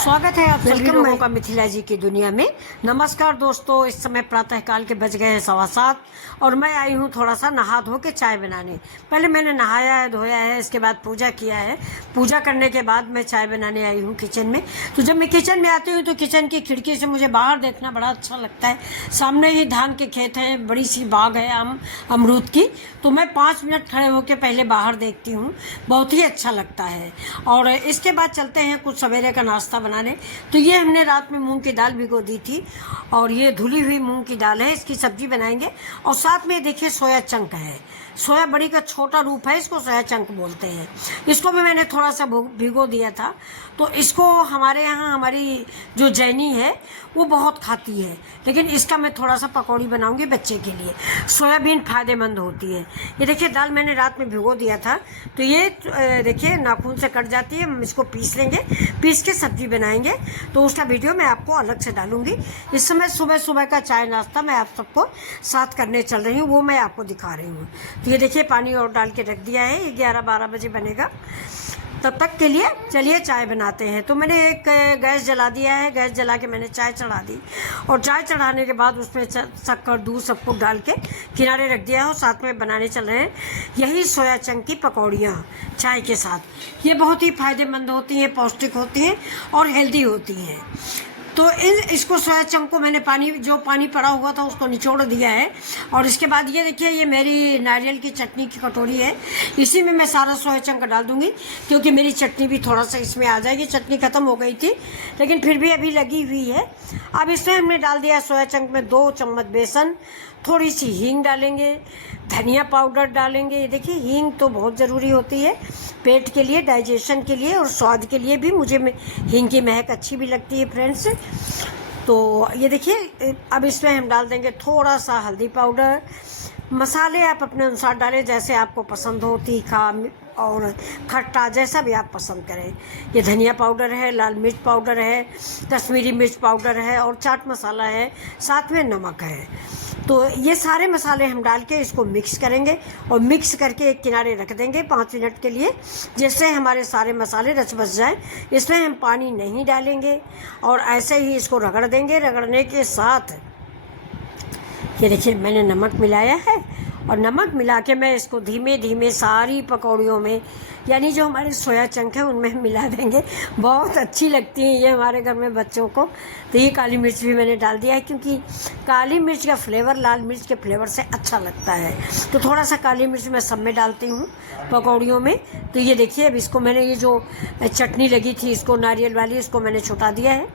स्वागत है आप सभी लोगों का मिथिला जी की दुनिया में। नमस्कार दोस्तों, इस समय प्रातः काल के बज गए हैं 7:15 और मैं आई हूँ थोड़ा सा नहा धो के चाय बनाने। पहले मैंने नहाया है, धोया है, इसके बाद पूजा किया है। पूजा करने के बाद मैं चाय बनाने आई हूँ किचन में। तो जब मैं किचन में आती हूँ तो किचन की खिड़की से मुझे बाहर देखना बड़ा अच्छा लगता है। सामने ही धान के खेत हैं, बड़ी सी बाग है अमरूद की। तो मैं 5 मिनट खड़े होकर पहले बाहर देखती हूँ, बहुत ही अच्छा लगता है। और इसके बाद चलते हैं कुछ सवेरे का नाश्ता बनाने। तो ये हमने रात में मूंग की दाल भिगो दी थी और ये धुली हुई मूंग की दाल है, इसकी सब्जी बनाएंगे। और साथ में देखिए सोया चंक है, सोया बड़ी का छोटा रूप है, इसको सोया चंक बोलते हैं। इसको भी मैंने थोड़ा सा भिगो दिया था। तो इसको हमारे यहाँ हमारी जो जैनी है वो बहुत खाती है, लेकिन इसका मैं थोड़ा सा पकौड़ी बनाऊंगी बच्चे के लिए। सोयाबीन फायदेमंद होती है। ये देखिए दाल मैंने रात में भिगो दिया था, तो ये देखिए नाखून से कट जाती है। हम इसको पीस लेंगे, पीस के सब्जी बनाएंगे। तो उसका वीडियो मैं आपको अलग से डालूंगी। इस समय सुबह सुबह का चाय नाश्ता मैं आप सबको साथ करने चल रही हूँ, वो मैं आपको दिखा रही हूँ। तो ये देखिए पानी और डाल के रख दिया है, 11-12 बजे बनेगा। तब तक के लिए चलिए चाय बनाते हैं। तो मैंने एक गैस जला दिया है, गैस जला के मैंने चाय चढ़ा दी और चाय चढ़ाने के बाद उसमें शक्कर दूध सब कुछ डाल के किनारे रख दिया है। और साथ में बनाने चल रहे हैं यही सोया चंक की पकौड़ियाँ चाय के साथ। ये बहुत ही फायदेमंद होती हैं, पौष्टिक होती हैं और हेल्दी होती हैं। तो इसको सोया चंक को मैंने पानी पड़ा हुआ था उसको निचोड़ दिया है। और इसके बाद ये देखिए, ये मेरी नारियल की चटनी की कटोरी है, इसी में मैं सारा सोया चंक डाल दूंगी, क्योंकि मेरी चटनी भी थोड़ा सा इसमें आ जाएगी। चटनी ख़त्म हो गई थी लेकिन फिर भी अभी लगी हुई है। अब इसमें हमने डाल दिया सोया चंक में 2 चम्मच बेसन, थोड़ी सी हींग डालेंगे, धनिया पाउडर डालेंगे। ये देखिए हींग तो बहुत ज़रूरी होती है पेट के लिए, डाइजेशन के लिए और स्वाद के लिए भी। मुझे हींग की महक अच्छी भी लगती है फ्रेंड्स। तो ये देखिए अब इसमें हम डाल देंगे थोड़ा सा हल्दी पाउडर। मसाले आप अपने अनुसार डालें, जैसे आपको पसंद हो, तीखा और खट्टा जैसा भी आप पसंद करें। ये धनिया पाउडर है, लाल मिर्च पाउडर है, कश्मीरी मिर्च पाउडर है और चाट मसाला है, साथ में नमक है। तो ये सारे मसाले हम डाल के इसको मिक्स करेंगे और मिक्स करके एक किनारे रख देंगे 5 मिनट के लिए, जिससे हमारे सारे मसाले रच बस जाएँ। इसमें हम पानी नहीं डालेंगे और ऐसे ही इसको रगड़ देंगे। रगड़ने के साथ ये देखिए मैंने नमक मिलाया है और नमक मिला के मैं इसको धीमे धीमे सारी पकौड़ियों में, यानी जो हमारे सोया चंक है उनमें मिला देंगे। बहुत अच्छी लगती है ये हमारे घर में बच्चों को। तो ये काली मिर्च भी मैंने डाल दिया है, क्योंकि काली मिर्च का फ्लेवर लाल मिर्च के फ्लेवर से अच्छा लगता है। तो थोड़ा सा काली मिर्च मैं सब में डालती हूँ पकौड़ियों में। तो ये देखिए अब इसको मैंने, ये जो चटनी लगी थी इसको नारियल वाली, इसको मैंने छुटा दिया है।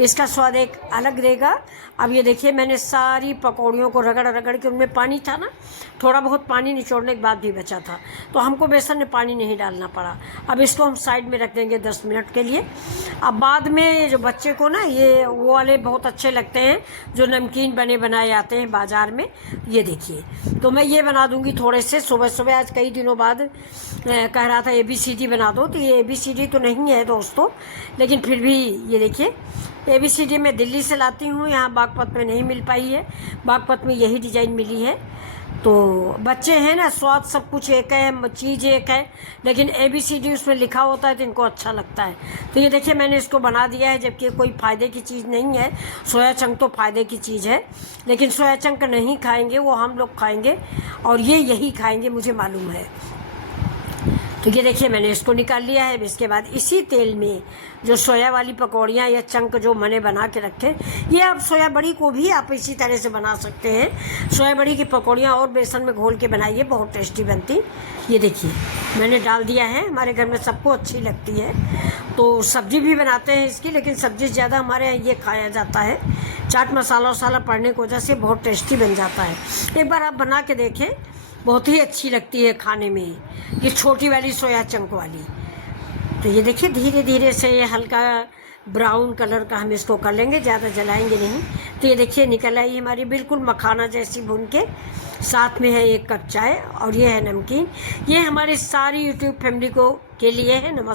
इसका स्वाद एक अलग देगा। अब ये देखिए मैंने सारी पकौड़ियों को रगड़ के, उनमें पानी था ना, थोड़ा बहुत पानी निचोड़ने के बाद भी बचा था, तो हमको बेसन में पानी नहीं डालना पड़ा। अब इसको हम साइड में रख देंगे 10 मिनट के लिए। अब बाद में जो बच्चे को ना ये वो वाले बहुत अच्छे लगते हैं जो नमकीन बने बनाए आते हैं बाज़ार में। ये देखिए तो मैं ये बना दूंगी थोड़े से सुबह सुबह। आज कई दिनों बाद कह रहा था ABCD बना दो, तो ये ABCD तो नहीं है दोस्तों, लेकिन फिर भी ये देखिए ABCD मैं दिल्ली से लाती हूँ, यहाँ बागपत में नहीं मिल पाई है। बागपत में यही डिज़ाइन मिली है। तो बच्चे हैं ना, स्वाद सब कुछ एक है, चीज़ एक है, लेकिन ABCD उसमें लिखा होता है तो इनको अच्छा लगता है। तो ये देखिए मैंने इसको बना दिया है, जबकि कोई फ़ायदे की चीज़ नहीं है। सोया चंक तो फ़ायदे की चीज़ है, लेकिन सोया चंक नहीं खाएंगे, वो हम लोग खाएंगे और ये यही खाएंगे, मुझे मालूम है। तो ये देखिए मैंने इसको निकाल लिया है। इसके बाद इसी तेल में जो सोया वाली पकौड़ियाँ या चंक जो मैंने बना के रखे, ये आप सोया बड़ी को भी आप इसी तरह से बना सकते हैं। सोया बड़ी की पकौड़ियाँ और बेसन में घोल के बनाइए, बहुत टेस्टी बनती। ये देखिए मैंने डाल दिया है, हमारे घर में सबको अच्छी लगती है। तो सब्जी भी बनाते हैं इसकी, लेकिन सब्जी ज़्यादा हमारे यहाँ ये खाया जाता है। चाट मसाला वसाला पड़ने की वजह से बहुत टेस्टी बन जाता है। एक बार आप बना के देखें, बहुत ही अच्छी लगती है खाने में, ये छोटी वाली सोया चंक वाली। तो ये देखिए धीरे धीरे से ये हल्का ब्राउन कलर का हम इसको कर लेंगे, ज़्यादा जलाएंगे नहीं। तो ये देखिए निकल आई हमारी बिल्कुल मखाना जैसी भून के। साथ में है 1 कप चाय और ये है नमकीन। ये हमारी सारी यूट्यूब फैमिली को के लिए है। नमस्कार।